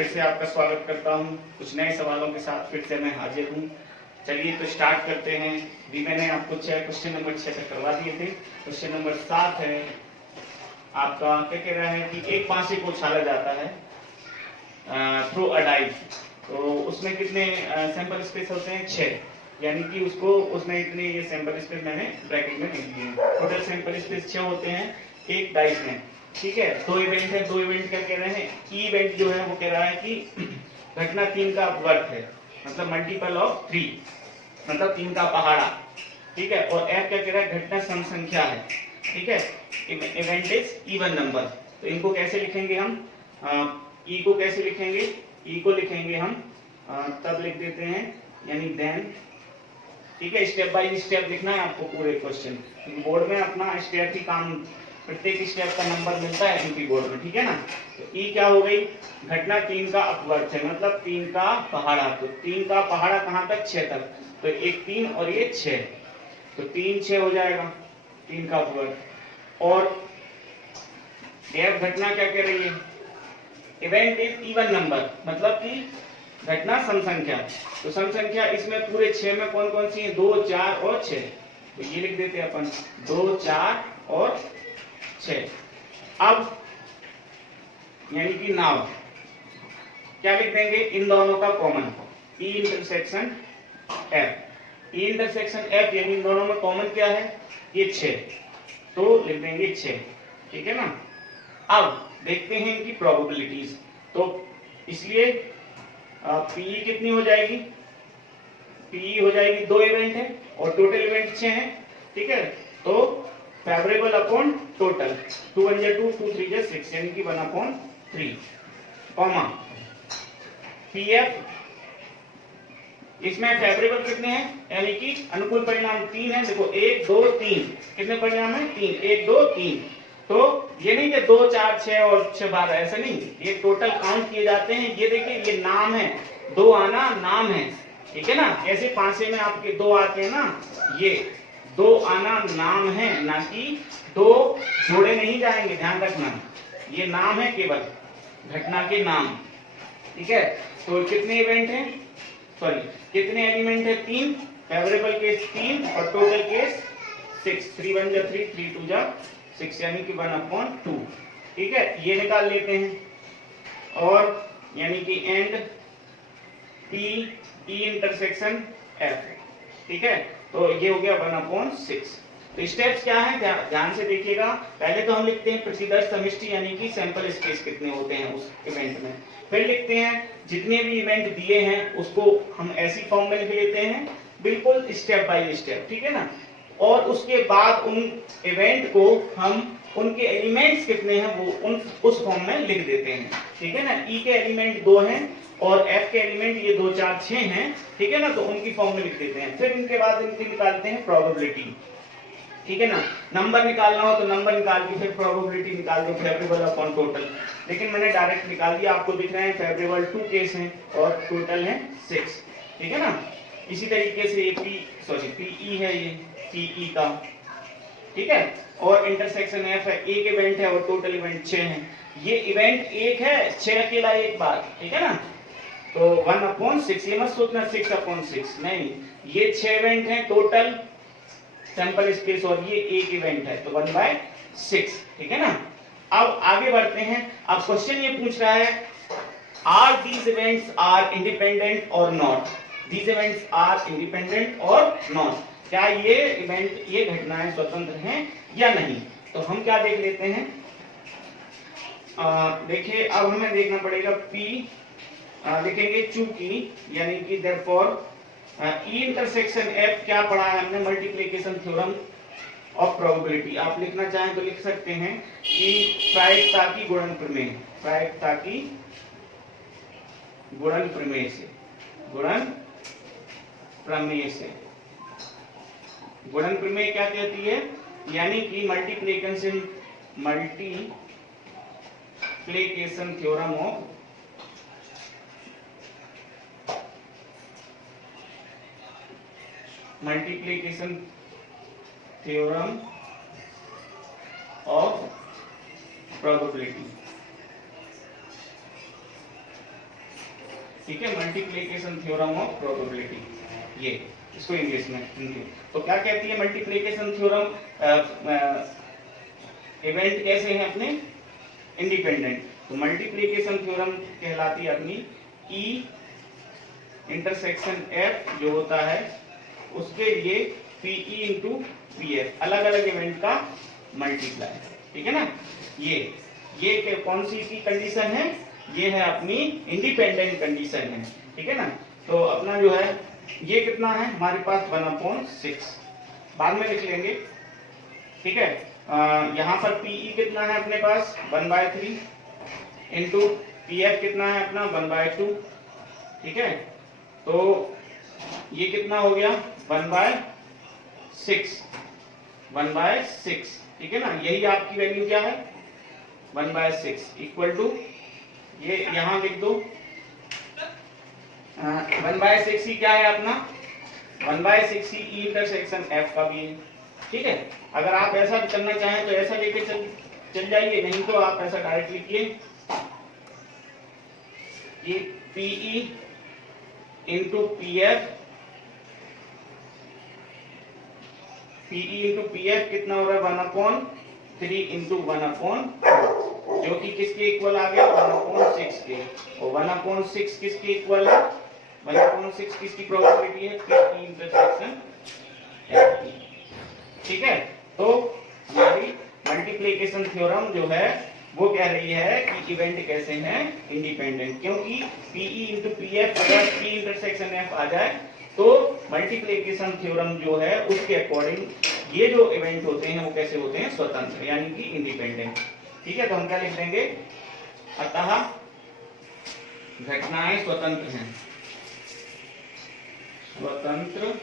फिर से आपका स्वागत करता हूं। कुछ नए सवालों के साथ फिर से मैं हाजिर हूं। चलिए तो स्टार्ट करते हैं। भी मैंने आपको क्वेश्चन नंबर 6 तक करवा दिए थे। क्वेश्चन नंबर 7 है आपका, क्या कह रहा है कि एक पासे को उछाला जाता है थ्रू अ डाइस, तो उसमें कितने सैंपल स्पेस होते हैं? 6, यानी कि उसको उसमें इतने ये सैंपल स्पेस मैंने ब्रैकेट में लिख दिए। टोटल सैंपल स्पेस 6 होते हैं एक डाइस में। ठीक है, 2 इवेंट है। 2 इवेंट क्या कह रहे हैं? की इवेंट जो है वो कह रहा है कि घटना 3 का अपवर्त है, मतलब मल्टीपल ऑफ 3, मतलब 3 का पहाड़ा। ठीक है, और एफ क्या कह रहा है? घटना सम संख्या है। ठीक है, इवेंट इज इवन नंबर। तो इनको कैसे लिखेंगे हम? ई को कैसे लिखेंगे? ई को लिखेंगे हम तब लिख देते हैं, यानी देन। ठीक है, स्टेप बाय स्टेप लिखना है आपको पूरे क्वेश्चन। बोर्ड में अपना स्टेप ही काम, प्रत्येक स्टेप का नंबर मिलता है एमपी बोर्ड में। ठीक है ना। तो ई क्या हो गई? घटना 3 का अपवर्त है, मतलब 3 का पहाड़ा। तो 3 का पहाड़ा कहां तक? 6 तक। तो एक 3 और ये 6, तो 3 6 हो जाएगा 3 का अपवर्त। और एफ घटना क्या कह रही है? इवेंट इज इवन नंबर, मतलब कि घटना सम संख्या। तो सम संख्या इसमें पूरे 6 में कौन कौन सी है? 2 4 और 6। तो ये लिख देते हैं अपन 2 4 और 6। अब यानी कि नाउ क्या लिख देंगे? इन दोनों का common, E intersection F. E intersection F यानी इन दोनों में कॉमन क्या है? ये 6, तो लिख देंगे 6। ठीक है ना। अब देखते हैं इनकी प्रोबेबिलिटीज। तो इसलिए पीई कितनी हो जाएगी? पीई हो जाएगी, 2 इवेंट है और टोटल इवेंट 6 है। ठीक है, तो फेवरेबल अपॉन टोटल, 2 1 2 2 3 6, यानी कि 1/3, कॉमा पीएफ। इसमें फेवरेबल कितने हैं? यानी कि अनुकूल परिणाम 3 है। देखो 1 2 3, कितने परिणाम है? 3, 1 2 3। तो ये नहीं कि 2 4 6 और 6 12, ऐसा नहीं, ये टोटल काउंट किए जाते हैं। ये देखिए, ये नाम है, 2 आना नाम है। ठीक है ना, ऐसे पांचे में आपके 2 आते हैं ना, ये 2 आना नाम है, ना कि 2 जोड़े नहीं जाएंगे, ध्यान रखना। ये नाम है, केवल घटना के नाम। ठीक है, तो कितने इवेंट हैं? सॉरी, कितने एलिमेंट है? 3। फेवरेबल केस 3 और टोटल केस 6। 3 1 3, 3 2 6, यानी कि 1/2। ठीक है, ये निकाल लेते हैं। और यानी कि and P E intersection F. ठीक है, तो ये हो गया 1/6। तो स्टेप्स क्या है? ध्यान से देखिएगा। पहले तो हम लिखते हैं प्रतिदर्श समष्टि, यानी कि सैंपल स्पेस कितने होते हैं उस इवेंट में। फिर लिखते हैं जितने भी इवेंट दिए हैं उसको हम ऐसी फॉर्म में लिख लेते हैं, बिल्कुल स्टेप बाय स्टेप। ठीक है ना। और उसके बाद उन इवेंट को हम, उनके एलिमेंट्स कितने हैं वो उस फॉर्म में लिख देते हैं। ठीक है ना। ई के एलिमेंट 2 हैं और एफ के एलिमेंट ये 2 4 6 हैं। ठीक है ना, तो उनकी फॉर्म में लिख देते हैं। फिर इनके बाद इनकी निकालते हैं प्रोबेबिलिटी। ठीक है ना, नंबर निकालना हो तो नंबर निकाल के फिर प्रोबेबिलिटी निकाल दो, फेवरेबल अपॉन टोटल। लेकिन मैंने डायरेक्ट निकाल दिया, आपको दिख रहे हैं फेवरेबल 2 केस हैं और टोटल है 6। ठीक है ना। इसी तरीके से पीई है, ये पीई का। ठीक है, और इंटरसेक्शन एफ है, एक इवेंट है और टोटल इवेंट 6 है। ये इवेंट 1 है, 6 अकेला एक बार। ठीक है ना, तो 1/6। ये मत सोचना 6/6, नहीं, ये 6 इवेंट है टोटल सैंपल स्पेस, और ये एक इवेंट है, तो 1/6। ठीक है ना। अब आगे बढ़ते हैं। अब क्वेश्चन ये पूछ रहा है, are these events are independent और not? These events are independent और नॉट, क्या ये इवेंट, ये घटनाएं स्वतंत्र हैं या नहीं? तो हम क्या देख लेते हैं। देखिए, अब हमें देखना पड़ेगा पी, लिखेंगे चूंकि, यानी कि देयरफॉर ई इंटरसेक्शन एफ क्या पढ़ा है हमने? Multiplication theorem of probability. आप लिखना चाहें तो लिख सकते हैं कि प्रायिकता की गुणन प्रमेय, प्रायिकता की गुणन प्रमेय से, गुणन प्रमेय से। गुणन प्रमेय क्या कहती है? यानी कि multiplication theorem of multiplication theorem of probability. ठीक है, मल्टीप्लिकेशन थ्योरम ऑफ प्रोबेबिलिटी, ये इसको इंग्लिश में हिंदी। तो क्या कहती है मल्टीप्लिकेशन थ्योरम? इवेंट कैसे हैं अपने? इंडिपेंडेंट। तो मल्टीप्लिकेशन थ्योरम कहलाती है अपनी ई इंटरसेक्शन एफ जो होता है उसके लिए पीई इंटू पी एफ, अलग अलग इवेंट का मल्टीप्लाई, ठीक है ना। ये कौन सी की कंडीशन है? ये है अपनी इंडिपेंडेंट कंडीशन है, ठीक है ना। तो अपना जो है ये कितना है हमारे पास 1/6, बाद में लिख लेंगे, ठीक है। यहाँ पर पीई कितना है अपने पास 1/3 इंटू पी एफ कितना है अपना 1/2, ठीक है। तो ये कितना हो गया 1/6, ठीक है ना। यही आपकी वैल्यू क्या है 1/6 इक्वल टू ये यहां लिख दो 1/6 ही क्या है अपना 1/6 ही ई इंटरसेक्शन एफ का भी है, ठीक है। अगर आप ऐसा करना चाहें तो ऐसा लेके चल जाइए, नहीं तो आप ऐसा डायरेक्ट लिखिए ये P E into P F, P E into P F कितना हो रहा है 1/3 इंटू 1/4 जो कि किसके इक्वल आ गया 1/6 के, और 1/6 किसके इक्वल है 1/6 किसकी प्रोबेबिलिटी है पी इंटरसेक्शन, ठीक है। तो हमारी मल्टीप्लिकेशन थ्योरम जो है वो कह रही है कि इवेंट कैसे हैं इंडिपेंडेंट, क्योंकि पीई इंटू पी एफ अगर पी इंटरसेक्शन एफ आ जाए तो मल्टीप्लिकेशन थ्योरम जो है उसके अकॉर्डिंग ये जो इवेंट होते हैं वो कैसे होते हैं स्वतंत्र, यानी कि इंडिपेंडेंट, ठीक है। तो हम क्या लिख देंगे अतः घटनाएं स्वतंत्र हैं, स्वतंत्र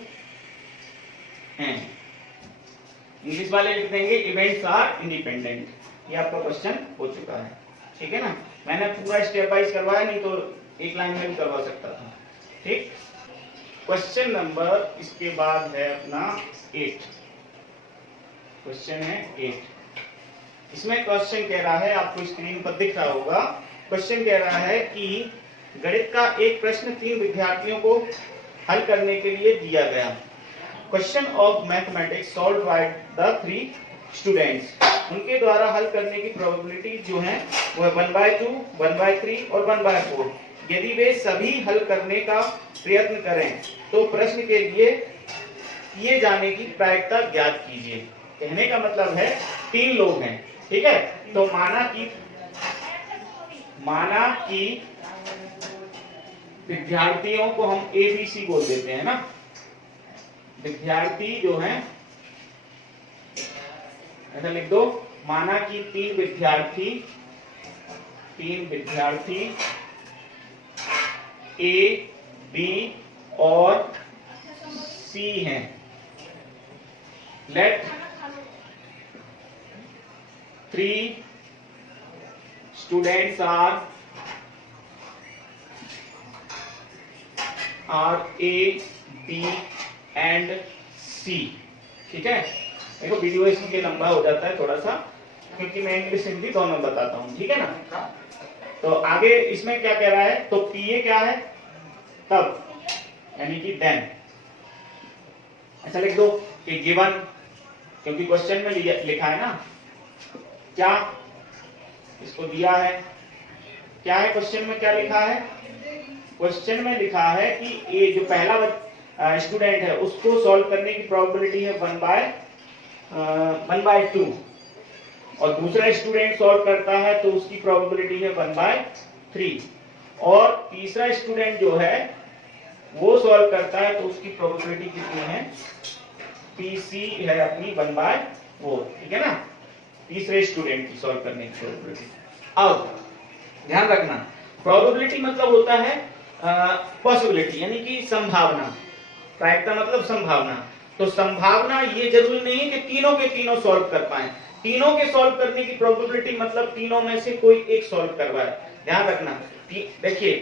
हैं। इंग्लिश वाले लिख देंगे इवेंट्स आर इंडिपेंडेंट। ये आपका क्वेश्चन हो चुका है, ठीक है ना। मैंने पूरा स्टेप वाइज करवाया, नहीं तो एक लाइन में भी करवा सकता था, ठीक। क्वेश्चन नंबर इसके बाद है अपना 8, क्वेश्चन है 8। इसमें क्वेश्चन कह रहा है, आपको स्क्रीन पर दिख रहा होगा, क्वेश्चन कह रहा है कि गणित का एक प्रश्न 3 विद्यार्थियों को हल करने के लिए दिया गया। Question of mathematics solve by the 3 students, उनके द्वारा हल करने की प्रोबेबिलिटी जो है वो है 1/2, 1/3 और 1/4। यदि वे सभी हल करने का प्रयत्न करें तो प्रश्न के लिए किए जाने की प्रायिकता ज्ञात कीजिए। कहने का मतलब है 3 लोग हैं, ठीक है। तो माना कि विद्यार्थियों को हम ABC बोल देते हैं ना, विद्यार्थी जो हैं ऐसा लिख दो, माना कि 3 विद्यार्थी A, B और C हैं। Let 3 students are A, B and C, ठीक है। देखो वीडियो इसलिए लंबा हो जाता है थोड़ा सा, क्योंकि मैं इंग्लिश हिंदी दोनों बताता हूं, ठीक है ना। तो आगे इसमें क्या कह रहा है, तो पीए क्या है तब, यानी कि देन, ऐसा लिख दो कि गिवन, क्योंकि क्वेश्चन में लिखा है ना क्या, इसको दिया है क्या है, क्वेश्चन में क्या लिखा है, क्वेश्चन में लिखा है कि ये जो पहला स्टूडेंट है उसको सॉल्व करने की प्रोबेबिलिटी है 1/2 और दूसरा स्टूडेंट सॉल्व करता है तो उसकी प्रोबेबिलिटी है 1/3 और तीसरा स्टूडेंट जो है वो सॉल्व करता है तो उसकी प्रोबेबिलिटी कितनी है, PC है अपनी 1/4, ठीक है ना, तीसरे स्टूडेंट की सॉल्व करने की प्रोबेबिलिटी। अब ध्यान रखना, प्रोबेबिलिटी मतलब होता है पॉसिबिलिटी, यानी कि संभावना, प्रायिकता मतलब संभावना। तो संभावना ये जरूरी नहीं है कि तीनों के तीनों सॉल्व कर पाए, तीनों के सॉल्व करने की प्रोबेबिलिटी मतलब तीनों में से कोई एक सॉल्व करवाए। ध्यान रखना, देखिए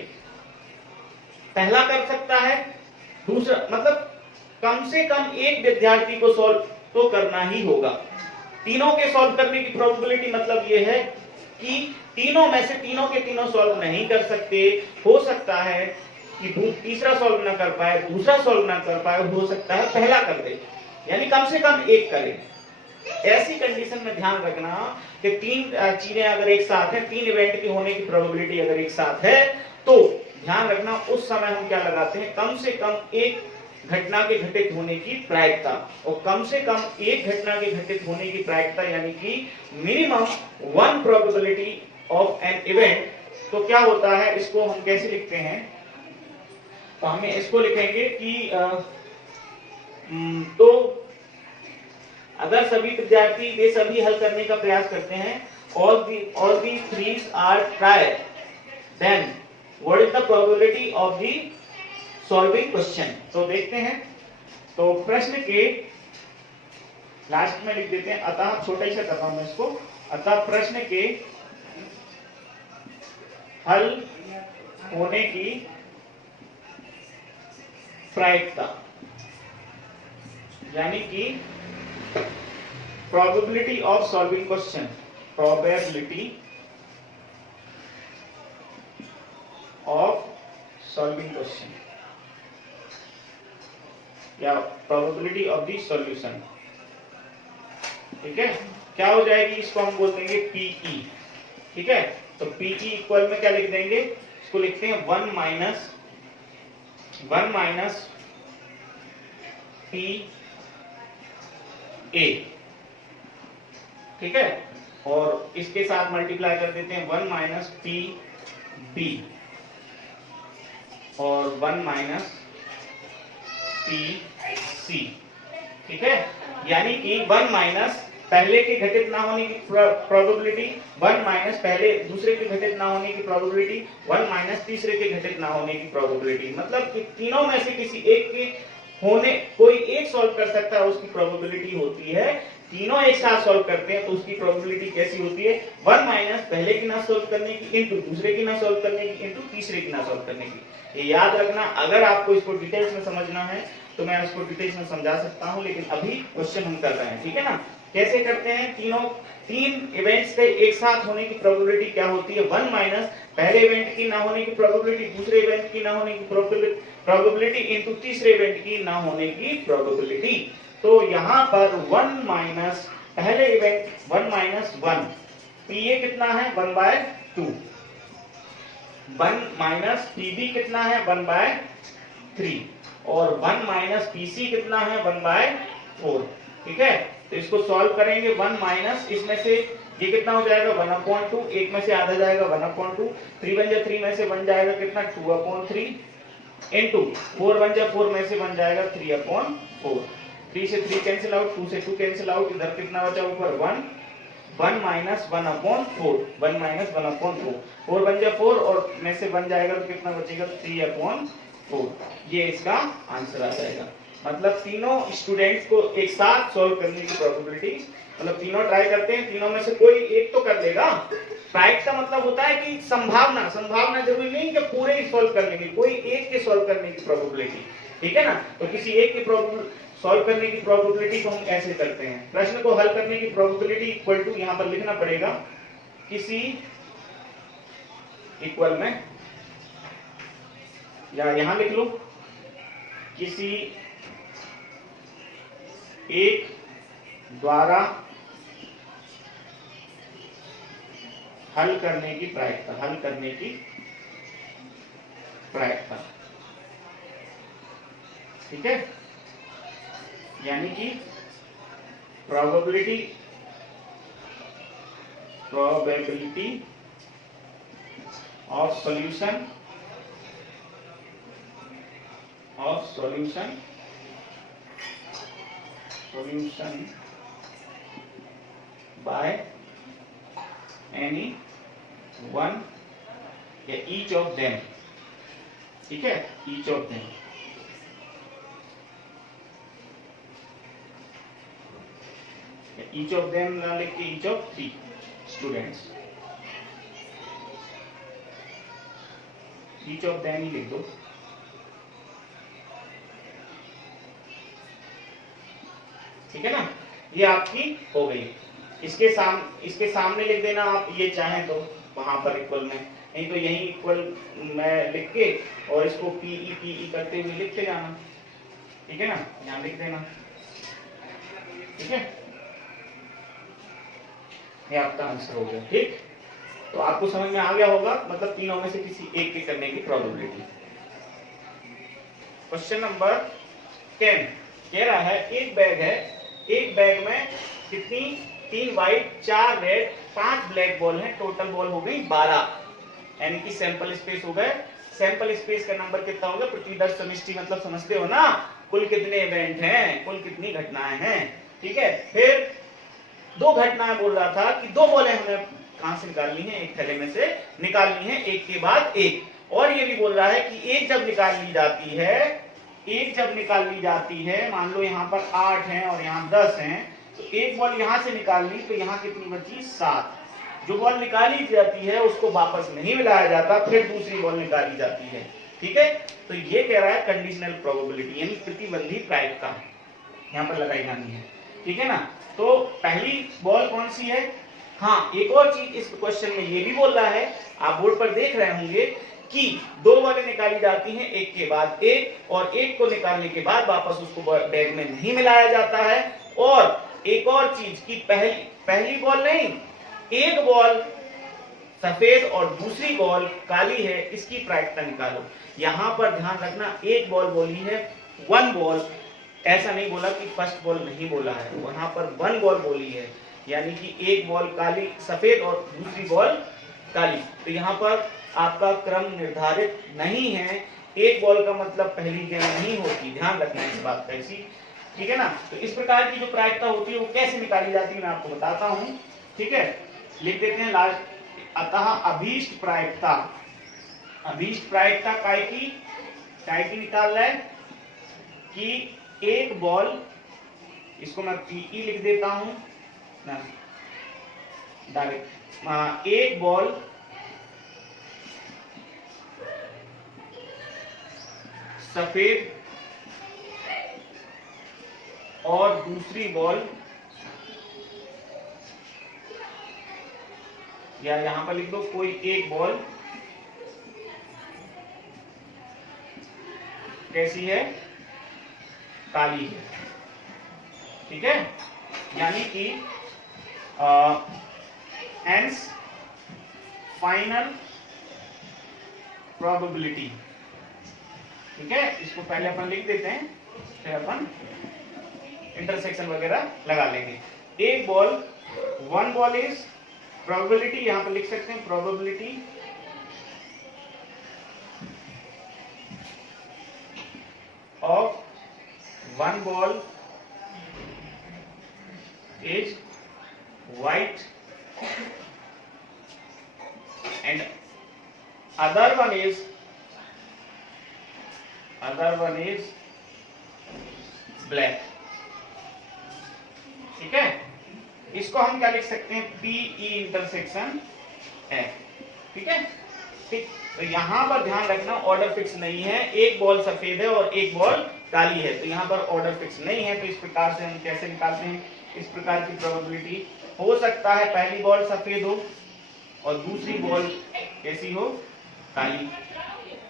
पहला कर सकता है, दूसरा मतलब कम से कम एक विद्यार्थी को सॉल्व तो करना ही होगा। तीनों के सॉल्व करने की प्रोबेबिलिटी मतलब ये है कि तीनों में से तीनों के तीनों सॉल्व नहीं कर सकते, हो सकता है कि तीसरा सॉल्व ना कर पाए, दूसरा सॉल्व ना कर पाए, हो सकता है पहला कर दे, यानी कम से कम एक करे। ऐसी कंडीशन में ध्यान रखना कि तीन चीजें अगर एक साथ है, तीन इवेंट की होने की प्रोबेबिलिटी अगर एक साथ है, तो ध्यान रखना उस समय हम क्या लगाते हैं, कम से कम एक घटना के घटित होने की प्रायिकता, और कम से कम एक घटना के घटित होने की प्रायिकता यानी कि minimum 1 probability of an event. तो क्या होता है, इसको हम कैसे लिखते हैं, तो हमें इसको लिखेंगे कि तो अगर सभी विद्यार्थी वे सभी हल करने का प्रयास करते हैं, all the threes are tried, then what is the probability of the solving question। तो देखते हैं, तो प्रश्न के लास्ट में लिख देते हैं, अतः छोटा ही सा कर रहा हूं मैं इसको, अतः प्रश्न के हल होने की प्रायिकता यानी कि probability of solving question, probability of solving question या probability of the solution, ठीक है। क्या हो जाएगी, इसको हम बोल देंगे PE, ठीक है। तो PE इक्वल में क्या लिख देंगे, इसको लिखते हैं 1 माइनस PA, ठीक है, और इसके साथ मल्टीप्लाई कर देते हैं 1 माइनस PB और 1 माइनस PC, ठीक है। यानी कि 1 माइनस पहले के घटित ना होने की प्रोबेबिलिटी, 1 माइनस पहले दूसरे के घटित ना होने की प्रोबेबिलिटी, 1 माइनस तीसरे के घटित ना होने की प्रोबेबिलिटी। मतलब कि तीनों में से किसी एक के होने, कोई एक सॉल्व कर सकता है, उसकी प्रोबेबिलिटी होती है। तीनों एक साथ सॉल्व करते हैं तो उसकी प्रोबेबिलिटी कैसी होती है, 1 माइनस पहले की ना सॉल्व करने की इंटू दूसरे की ना सॉल्व करने की इंटू तीसरे की ना सॉल्व करने की। ये याद रखना। अगर आपको इसको डिटेल्स में समझना है तो मैं इसको डिटेल्स में समझा सकता हूं, लेकिन अभी क्वेश्चन हम कर रहे हैं, ठीक है ना। कैसे करते हैं, तीन इवेंट्स के एक साथ होने की प्रोबेबिलिटी क्या होती है, 1 माइनस पहले इवेंट की ना होने की प्रोबेबिलिटी, दूसरे इवेंट की ना होने की प्रोबेबिलिटी इंटू तीसरे इवेंट की ना होने की प्रोबेबिलिटी। तो यहां पर 1 माइनस पहले इवेंट 1 माइनस 1, पीए कितना है 1/2, 1 माइनस पीबी कितना है 1/3 और 1 माइनस पीसी कितना है 1/4, ठीक है। तो इसको सॉल्व करेंगे, 1 माइनस इसमें से ये कितना हो जाएगा 1/2, एक में से आधा जाएगा 1/2, 3 बन जाए 3 में से बन जाएगा कितना 2/3 इनटू 4 बन जाए 4 में से बन जाएगा 3/4, 3 से 3 कैंसिल आउट, 2 से 2 कैंसिल आउट, इधर कितना बचा ऊपर 1 माइनस 1/4, 1 माइनस 1/4, 4 बन जाए 4 और में से बन जाएगा तो कितना बचेगा 3/4। ये इसका आंसर आ जाएगा। मतलब तीनों स्टूडेंट्स को एक साथ सॉल्व करने की प्रोबेबिलिटी, मतलब तीनों ट्राई करते हैं, तीनों में से कोई एक तो कर लेगा। प्रायिकता मतलब होता है कि संभावना जरूरी नहीं कि पूरे ही सॉल्व कर लेंगे, कोई एक के सॉल्व करने की प्रोबेबिलिटी, ठीक है ना। तो किसी एक के सॉल्व करने की प्रोबेबिलिटी को हम ऐसे करते हैं, प्रश्न को हल करने की प्रोबेबिलिटी इक्वल टू, यहां पर लिखना पड़ेगा किसी इक्वल में, या यहां लिख लो किसी एक द्वारा हल करने की प्रायिकता, ठीक है। यानी कि probability of solution by any one या each of them, ठीक है, each of them, each of them ना लिख के each of 3 students, each of them ही लिख दो, ठीक है ना। ये आपकी हो गई। इसके सामने लिख देना आप, ये चाहें तो वहां पर इक्वल में, नहीं तो यही इक्वल मैं लिख के और इसको पीई करते हुए लिखते जाना, ठीक है ना, यहाँ लिख देना, ठीक है, ये आपका आंसर हो गया। ठीक, तो आपको समझ में आ गया होगा, मतलब तीनों में से किसी एक के करने की प्रोबेबिलिटी। क्वेश्चन नंबर 10 कह रहा है एक बैग है, एक बैग में कितनी 3 व्हाइट 4 रेड 5 ब्लैक बॉल है, टोटल बॉल हो गई 12, यानी कि सैंपल स्पेस हो गए। सैंपल स्पेस का नंबर कितना होगा, प्रति 10 समष्टि, मतलब समझते हो ना, कुल कितने इवेंट हैं, कुल कितनी घटनाएं हैं, ठीक है। फिर 2 घटनाएं बोल रहा था कि 2 बॉलें हमें कहां से निकालनी है, एक थैले में से निकालनी है, एक के बाद एक, और ये भी बोल रहा है कि एक जब निकाल ली जाती है, एक जब निकाल ली जाती है, मान लो यहाँ पर 8 हैं और यहाँ 10 हैं, तो एक बॉल यहां से निकाल ली तो यहाँ कितनी बची 7। जो बॉल निकाली जाती है उसको वापस नहीं मिलाया जाता, फिर दूसरी बॉल निकाली जाती है, ठीक है। तो ये कह रहा है कंडीशनल प्रोबेबिलिटी, यानी प्रतिबंधी प्रायिकता यहाँ पर लगाई जानी है, ठीक है ना। तो पहली बॉल कौन सी है, हाँ एक और चीज इस क्वेश्चन में ये भी बोल रहा है, आप बोर्ड पर देख रहे होंगे कि 2 बॉलें निकाली जाती हैं एक के बाद एक, और एक को निकालने के बाद वापस उसको बैग में नहीं मिलाया जाता है। और एक और चीज कि पहली बॉल नहीं, एक बॉल सफेद और दूसरी बॉल काली है, इसकी प्रायिकता निकालो। यहां पर ध्यान रखना, एक बॉल बोली है 1 बॉल, ऐसा नहीं बोला कि फर्स्ट बॉल नहीं बोला है, वहां पर 1 बॉल बोली है, यानी कि एक बॉल काली सफेद और दूसरी बॉल काली। तो यहाँ पर आपका क्रम निर्धारित नहीं है, एक बॉल का मतलब पहली जगह नहीं होती, ध्यान रखना इस बात का, इसी, ठीक है ना। तो इस प्रकार की जो प्रायिकता होती है वो कैसे निकाली जाती है मैं आपको बताता हूँ, ठीक है। लिख देते हैं लास्ट, अतः अभीष्ट प्रायिकता, अभीष्ट प्रायिकता काय की निकाल रहा है कि एक बॉल, इसको मैं पीई लिख देता हूं ना डायरेक्ट, एक बॉल सफेद और दूसरी बॉल, या यहां पर लिख दो कोई एक बॉल कैसी है, काली है, ठीक है। यानी कि hence फाइनल प्रोबेबिलिटी, ठीक है। इसको पहले अपन लिख देते हैं, फिर अपन इंटरसेक्शन वगैरह लगा लेंगे। एक बॉल, 1 बॉल इज प्रोबेबिलिटी, यहां पर लिख सकते हैं probability of 1 ball is white and other one is black, ठीक है। इसको हम क्या लिख सकते हैं, PE इंटरसेक्शन F, ठीक है। ठीक, तो यहां पर ध्यान रखना ऑर्डर फिक्स नहीं है, एक बॉल सफेद है और एक बॉल काली है, तो यहां पर ऑर्डर फिक्स नहीं है। तो इस प्रकार से हम कैसे निकालते हैं, इस प्रकार की प्रोबेबिलिटी हो सकता है पहली बॉल सफेद हो और दूसरी बॉल कैसी हो, काली।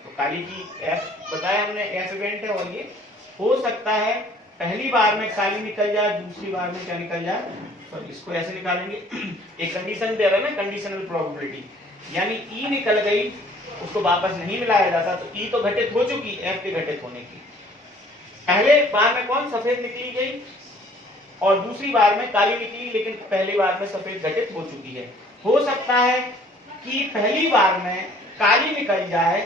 तो काली की F बताया हमने, F इवेंट है, और ये हो सकता है पहली बार में काली निकल जाए, दूसरी बार में क्या निकल जाए, तो इसको ऐसे निकालेंगे। एक कंडीशन दे रहा है ना, कंडीशनल प्रोबेबिलिटी, यानी E निकल गई, उसको वापस नहीं मिलाया जाता, तो E तो घटित हो चुकी F के घटित होने की। पहले बार में कौन सफेद निकली गई और दूसरी बार में काली निकली, लेकिन पहली बार में सफेद घटित हो चुकी है। हो सकता है कि पहली बार में काली निकल जाए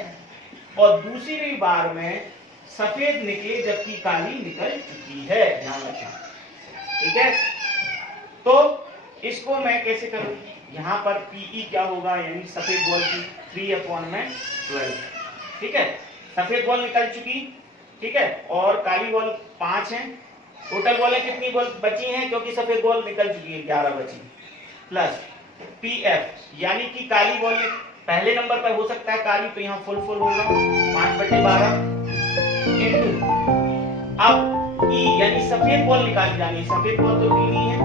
और दूसरी बार में सफेद निकले जबकि काली निकल चुकी है, ध्यान रखना, ठीक है। तो इसको मैं कैसे करूं, यहां पर PE क्या होगा, यानी सफेद बॉल की 3/12, ठीक है। सफेद बॉल निकल चुकी, ठीक है, और काली बॉल 5 है, टोटल बॉलें कितनी बॉल बची हैं, क्योंकि सफेद बॉल निकल चुकी है 11 बची, प्लस PF यानी कि काली बॉल पहले नंबर पर हो सकता है काली, तो यहाँ फुल होगा 5/12 इनटू, अब E यानी सफेद बॉल निकाली जानी है, सफेद बॉल तो तीन ही है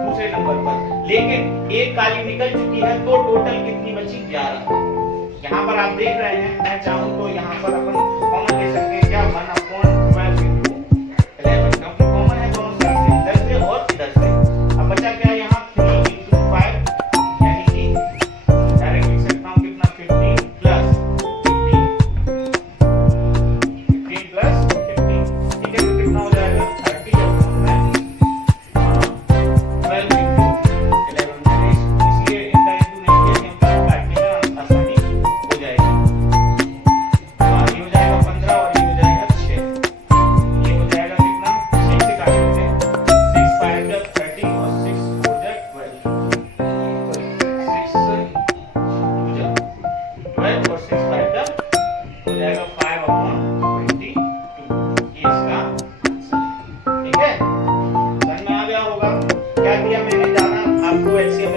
दूसरे नंबर पर, लेकिन एक काली निकल चुकी है, तो टोटल कितनी बची 11। यहाँ पर आप देख रहे हैं, मैं चाहूँ तो यहाँ पर अपन कॉमन ले सकते हैं क्या, 1/12 into 11, क्योंकि कॉमन है दोनों साइड से, इधर से और इधर से। अब बचा क्या यहाँ 3 into 5, यानी कि डायरेक्ट लिख सकता हूँ कितना 15 plus 15 plus 15, ठीक है। तो कितना हो जाएगा 30 अपॉन 12 into 11, इसलिए इनका इंटू नहीं किया क्योंकि काटने में आसानी हो जाएगी। तो ये हो जाएगा 15 और ये हो जाएगा 6, ये हो जाएगा कितना 6 से काट देते हैं, 6 5 जा 30 और 6 4 जा 12, 12 और 6 5 जा हो जाएगा 5/22, ये इसका आंसर है, ठीक है। समझ में आ गया होगा क्या किया मैंने, ज्यादा आपको एलसीएम